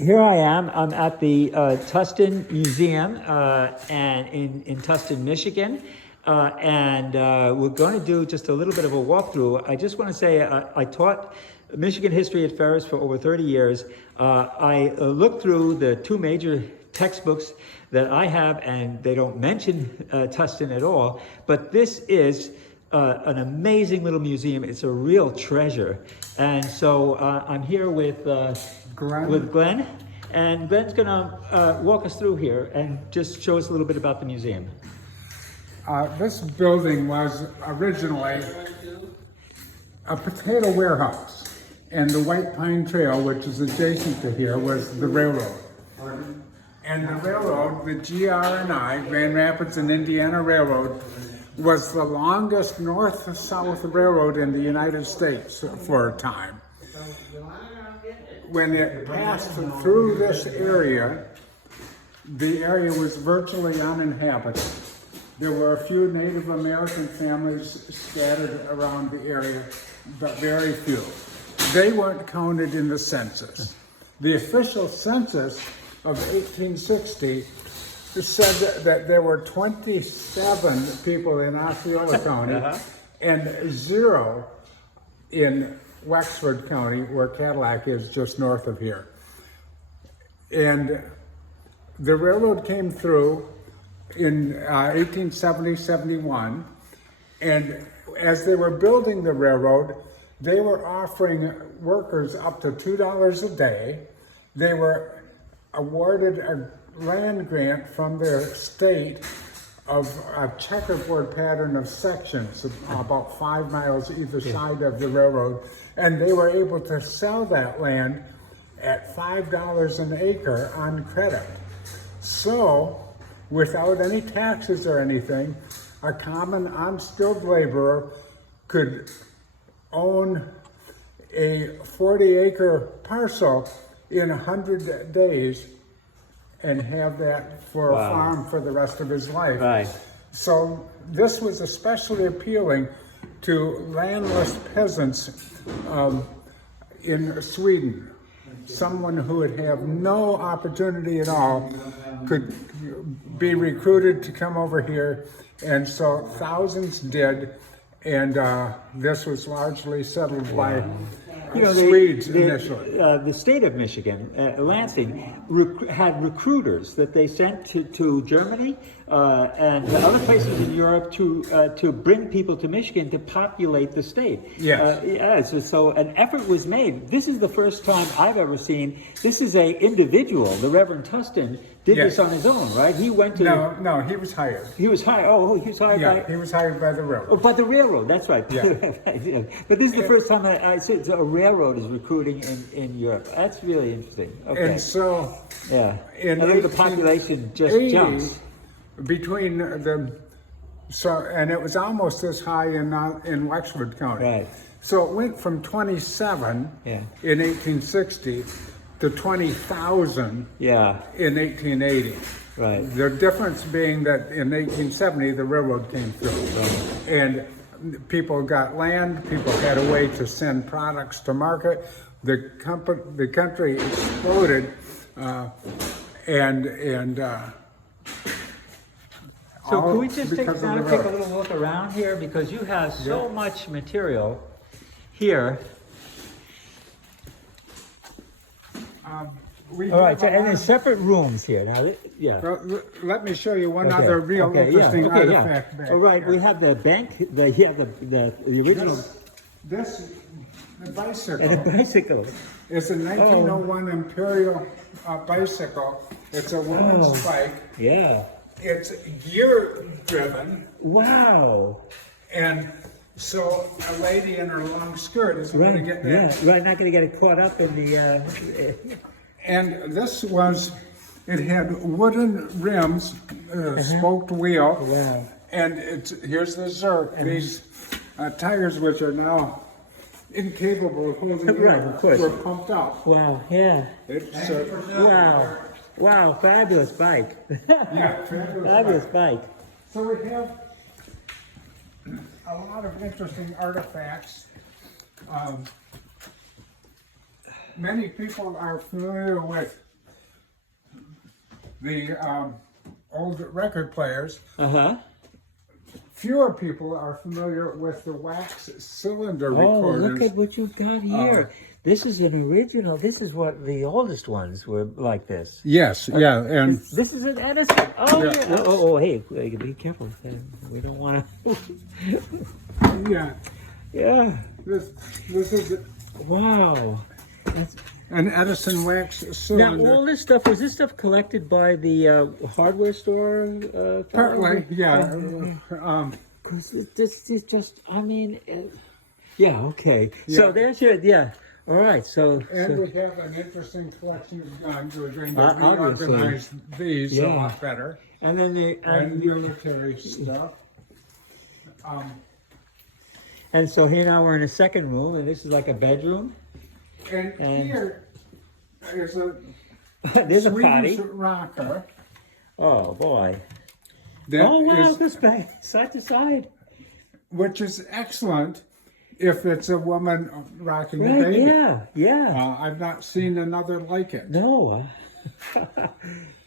Here I am. I'm at the Tustin Museum and in Tustin, Michigan. We're going to do just a little bit of a walkthrough. I just want to say I taught Michigan history at Ferris for over 30 years. I looked through the two major textbooks that I have, and they don't mention Tustin at all. But this is an amazing little museum. It's a real treasure. And so I'm here with Glenn. And Glenn's gonna walk us through here and just show us a little bit about the museum. This building was originally a potato warehouse, and the White Pine Trail, which is adjacent to here, was the railroad. And the railroad, the GR&I, Grand Rapids and Indiana Railroad, was the longest north-south railroad in the United States for a time. When it passed through this area, the area was virtually uninhabited. There were a few Native American families scattered around the area, but very few. They weren't counted in the census. The official census of 1860 said that there were 27 people in Osceola County and 0 in Wexford County, where Cadillac is just north of here. And the railroad came through in 1870-71, and as they were building the railroad, they were offering workers up to $2 a day. They were awarded a land grant from their state of a checkerboard pattern of sections, about 5 miles either side of the railroad, and they were able to sell that land at $5 an acre on credit. So, without any taxes or anything, a common unskilled laborer could own a 40-acre parcel in 100 days and have that for a farm for the rest of his life. Right. So this was especially appealing to landless peasants in Sweden. Someone who would have no opportunity at all could be recruited to come over here, and so thousands did, and this was largely settled by Swedes initially. The state of Michigan, Lansing, had recruiters that they sent to Germany and to other places in Europe to bring people to Michigan to populate the state. Yes. So an effort was made. This is the first time I've ever seen. This is a individual. The Reverend Tustin did this on his own, right? He went to. No, he was hired. He was hired. Oh, he was hired by. He was hired by the railroad. Oh, by the railroad. That's right. Yeah. But this is the first time I see a railroad is recruiting in Europe. That's really interesting. Okay. And so, yeah, in I think the population just jumps. Between the, and it was almost this high in Wexford County. Right. So it went from 27 in 1860 to 20,000 in 1880. Right. The difference being that in 1870 the railroad came through, and people got land. People had a way to send products to market. The country exploded, So can we just take a little look around here, because you have so much material here. All right, so, and there's separate rooms here. Now, Well, let me show you one other real interesting artifact back All right, here. we have the bank, the original. The bicycle. And a bicycle. It's a 1901 Imperial bicycle. It's a woman's bike. Yeah. It's gear driven. Wow. And so a lady in her long skirt is going to get that. Yeah, right, not going to get it caught up in the... And this was, it had wooden rims, spoked wheel. Wow. And here's the Zerk, these tires, which are now incapable of holding air, of course. were pumped out. Wow, yeah. It's Wow, fabulous bike. Fabulous bike. So we have a lot of interesting artifacts. Many people are familiar with the old record players, Uh-huh. fewer people are familiar with the wax cylinder Oh, recorders. look at what you've got here. This is an original. This is what the oldest ones were like this. Yes, yeah, and This is an Edison. Oh, Yeah, yeah. yes. Oh, hey, be careful. We don't want to. yeah, Yeah. this is Wow. That's, an Edison wax now, cylinder. all this stuff, was this stuff collected by the hardware store? Partly, yeah. Because this is just, I mean, yeah, okay. So Yeah. there's your, yeah. All right, so. And so we have an interesting collection of guns. We're going to Obviously. reorganize these a Yeah. lot better. and then the, And military stuff. and so here now we're in a second room, and this is like a bedroom. And here is a There's a Swedish potty. rocker. Oh, boy. That Oh, wow, is- this back, side to side. which is excellent if it's a woman rocking a Right, baby. yeah, yeah. I've not seen another like it. No.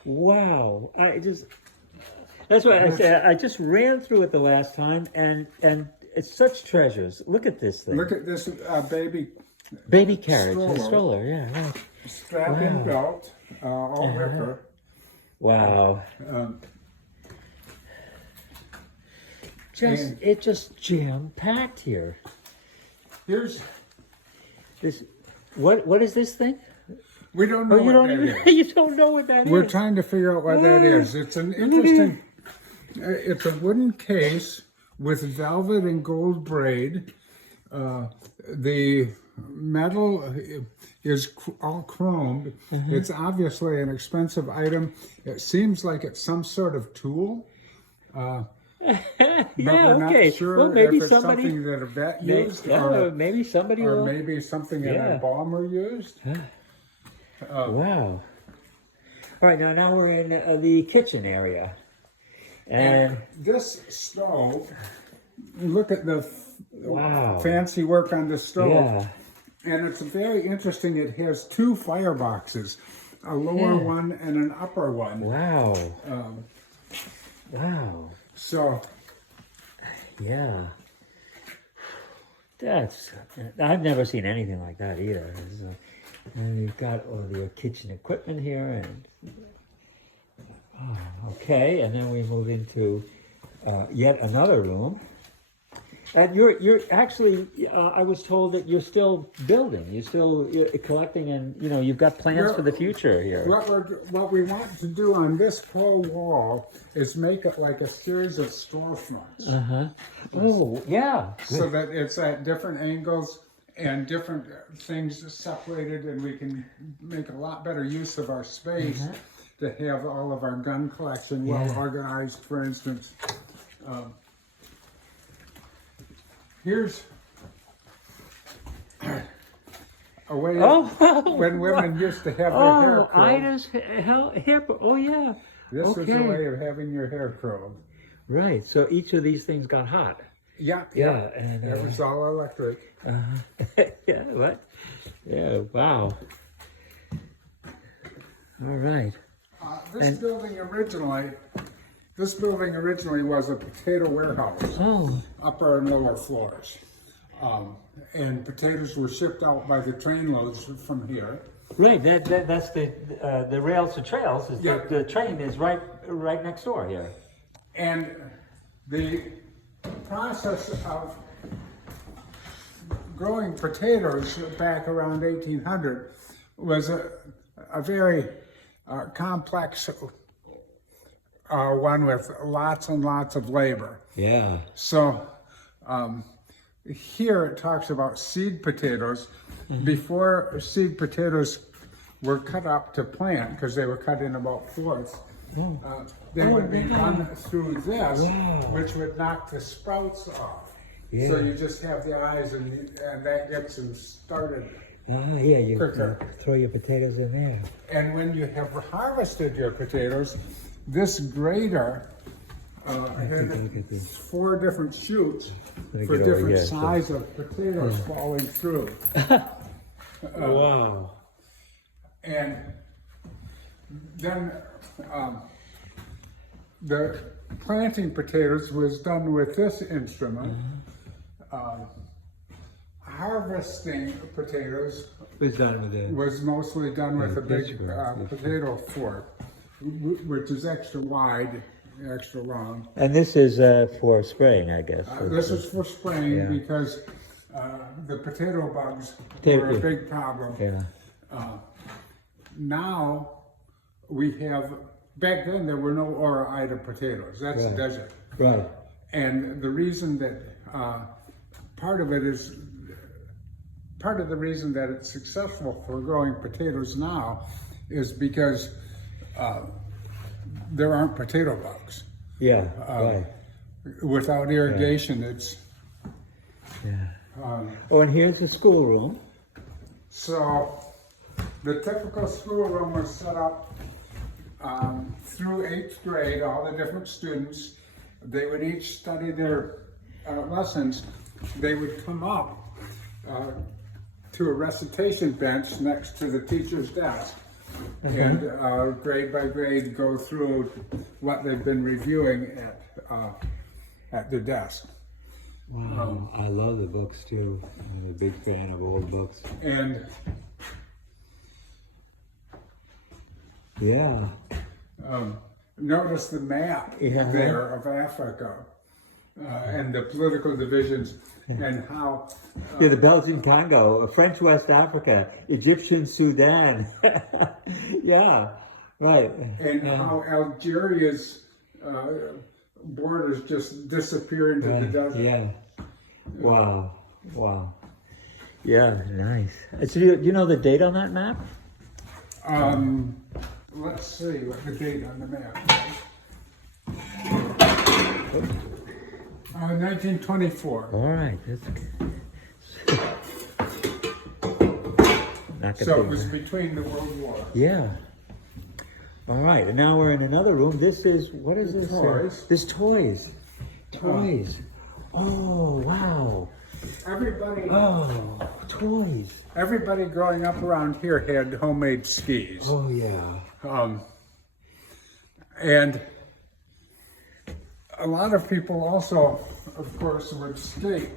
Wow. That's what I said. I just ran through it the last time, and it's such treasures. Look at this thing. Look at this baby Baby carriage, a Stroller. stroller, yeah, right. strap-in belt, all wicker. Wow. Um, Just it just jam packed here. here's This what is this thing? we don't know Oh, you what don't that even is. you don't know what that is. We're trying to figure out what that is. It's an interesting. It's a wooden case with velvet and gold braid. The metal is all chromed. It's obviously an expensive item. It seems like it's some sort of tool. But Yeah, we're not okay. sure Well, maybe if it's somebody something that a vet may- used yeah, maybe somebody or will. maybe something an Yeah. embalmer used. Wow. All right, now we're in the kitchen area. And This stove, look at the wow. fancy work on the stove. Yeah. And it's very interesting. It has two fireboxes, a lower one and an upper one. Wow. Wow. So Yeah. I've never seen anything like that either. And you've got all your kitchen equipment here, and okay, and then we move into yet another room. And you're actually, I was told that you're still building, you're collecting, and you've got plans for the future here. what we want to do on this whole wall is make it like a series of storefronts. Oh, yeah. So that it's at different angles and different things separated, and we can make a lot better use of our space to have all of our gun collection well organized. For instance, here's a way when women used to have their hair Oh, curled. Ida's hair. Oh, yeah. This was okay. a way of having your hair curled. Right. So each of these things got hot. Yeah, Yeah, and it was all electric. yeah. What? Yeah. Wow. All right. This building originally was a potato warehouse, Oh. upper and lower floors. And potatoes were shipped out by the train loads from here. Right. That's the rails to trails. Yeah. The train is right next door here. And the process of growing potatoes back around 1800 was a very complex one with lots and lots of labor. Yeah. So here it talks about seed potatoes. Before seed potatoes were cut up to plant, because they were cut in about fourths, they would be run through this, which would knock the sprouts off. So you just have the eyes, and that gets them started. Yeah. You Quicker. throw your potatoes in there. And when you have harvested your potatoes, this grater had 4 different chutes for get over different here, so- size of potatoes falling through. Wow. And then the planting potatoes was done with this instrument. Harvesting potatoes Was done with it. was mostly done with a big pitchfork. potato fork, which is extra wide, extra long. And this is for spraying, I guess. This is for spraying Yeah. because the potato bugs Potato- were a big problem. Yeah. Now we have, back then there were no Ora-Ida potatoes, that's Right. desert. Right. And the reason that, part of the reason that it's successful for growing potatoes now is because there aren't potato bugs. Yeah. Right. Without irrigation, it's, Yeah. Oh, and here's the schoolroom. so the typical schoolroom was set up through 8th grade, all the different students, they would each study their lessons. They would come up to a recitation bench next to the teacher's desk and grade by grade go through what they've been reviewing at the desk. Wow. I love the books too. I'm a big fan of old books. And Yeah. notice the map Yeah. there of Africa and the political divisions and how Yeah, the Belgian Congo, French West Africa, Egyptian Sudan. Yeah, right. and how Algeria's borders just disappear into the Right. desert. Yeah. Wow. Wow. Yeah, nice. So do you know the date on that map? Let's see what the date on the map is. 1924. All right. That's not So gonna it was be. between the World Wars. Yeah. All right, and now we're in another room. This is, what is this? Toys. This toys. Toys. Oh, wow. Everybody, Toys. everybody growing up around here had homemade skis. Oh, yeah. And a lot of people also, of course, would skate.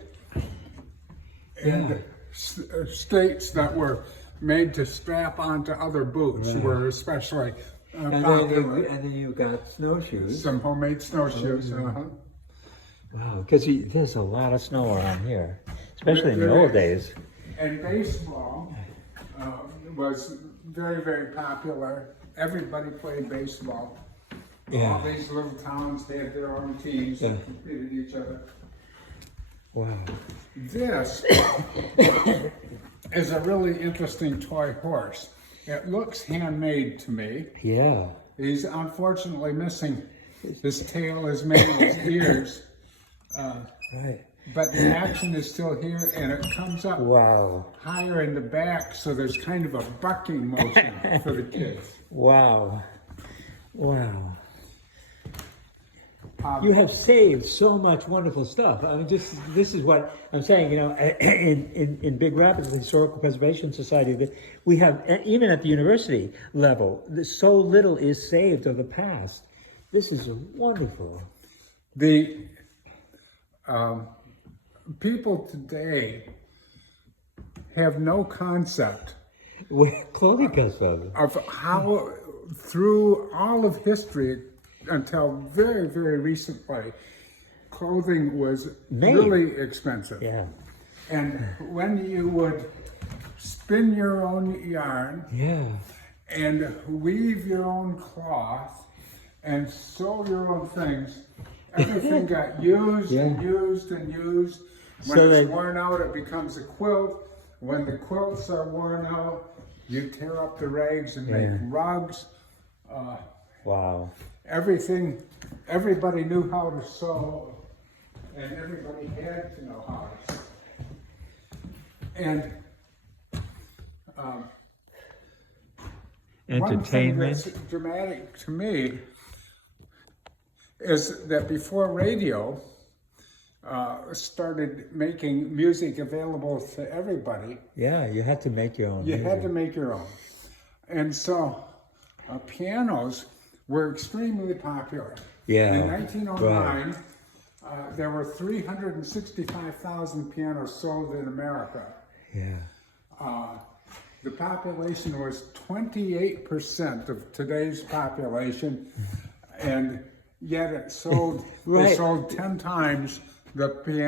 And skates that were made to strap onto other boots were especially popular. And then you got snowshoes. Some homemade snowshoes. Wow, because there's a lot of snow around here, especially in the There old is. days. And baseball was very, very popular. Everybody played baseball. Yeah. All these little towns, they had their own teams that competed each other. Wow. This is a really interesting toy horse. It looks handmade to me. Yeah. He's unfortunately missing his tail, his mane, his ears, Right. but the action is still here and it comes up Wow. higher in the back, so there's kind of a bucking motion for the kids. Wow. Wow. You have saved so much wonderful stuff. I mean, this is what I'm saying. You know, in Big Rapids Historical Preservation Society, we have, even at the university level, so little is saved of the past. This is wonderful. The people today have no concept Where clothing comes from. of how, through all of history until very, very recently, clothing was Made. really expensive. Yeah. And when you would spin your own yarn Yeah. and weave your own cloth and sew your own things, everything got used and used and used. When So it's they- worn out, it becomes a quilt. When the quilts are worn out, you tear up the rags and make rugs. Wow. Everything, everybody knew how to sew, and everybody had to know how to sew. And one thing Entertainment. that's dramatic to me is that before radio started making music available to everybody, Yeah, you had to make your own. you music. had to make your own. And so pianos were extremely popular. Yeah, In 1909, there were 365,000 pianos sold in America. Yeah. The population was 28% of today's population, and yet it sold, Right. they sold 10 times the piano.